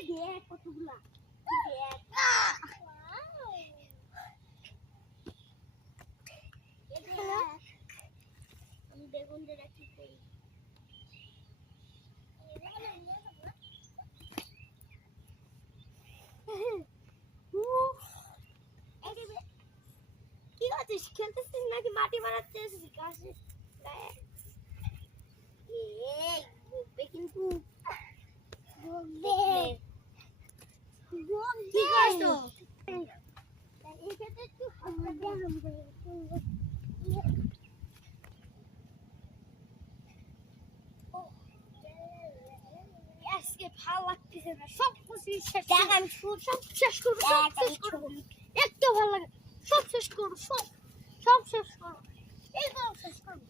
দেখ কতগুলা দেখ আমি বেগুন দিয়ে রাখি কই কি করছিস খেলতেছিস নাকি মাটি বানাচ্ছিস গাছে গায়ে কিন্তু কি করছো আজকে ভালো লাগতেছে না সব কিছু শেষ আমি সব শেষ করবো একটু ভালো লাগে সব শেষ করবো সব শেষ করবো এইগুলো শেষ করবো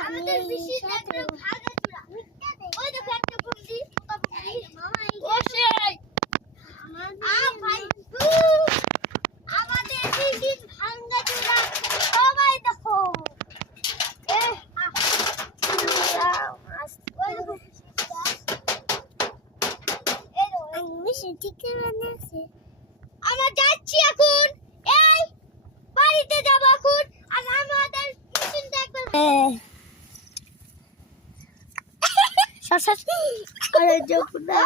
আমাদের বেশি দেখবে ভাগা চূড়া ওই দেখো একটা বুদ্ধি বসে ভাই আমাদের বেশি ভাঙা চূড়া সবাই দেখো আমরা যাচ্ছি এখন এই বাড়িতে যাব এখন আর আমাদের পিছনটা একবার আরে জকুনা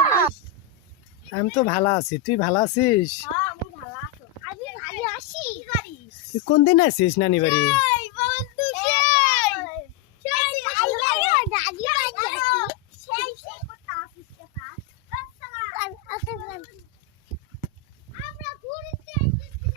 আমি তো ভালো আছি, তুই ভালো আছিস? আমি ভালো আছি আমি ভালো আছি কি করিস তুই কোন দিন আসিস নানি বাড়ি? এই বন্ধু সেই আইয়া দাদি বাড়ি সেই কথা অফিস কথা আমরা ঘুরতে এসেছি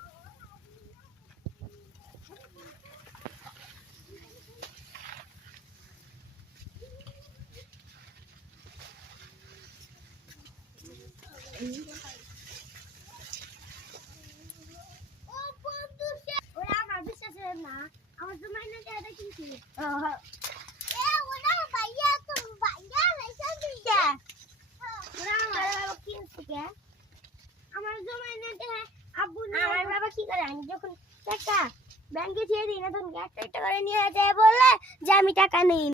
ও বন্ধু ওরা আমার বিশ্বাস হয় না আমার তো মাইনা দেয়া কিন্তু ওরা ভাইয়া তো ভাইয়া লাইসেন্স দিছে ওরা আমার বাবা কিনছে কে আমার জমাই না দেয় আব্বু না আমার বাবা কি করে আমি যখন টাকা ব্যাংকে দিয়ে দিই না তখন একটা করে নিয়ে যায় বলে যে আমি টাকা নেই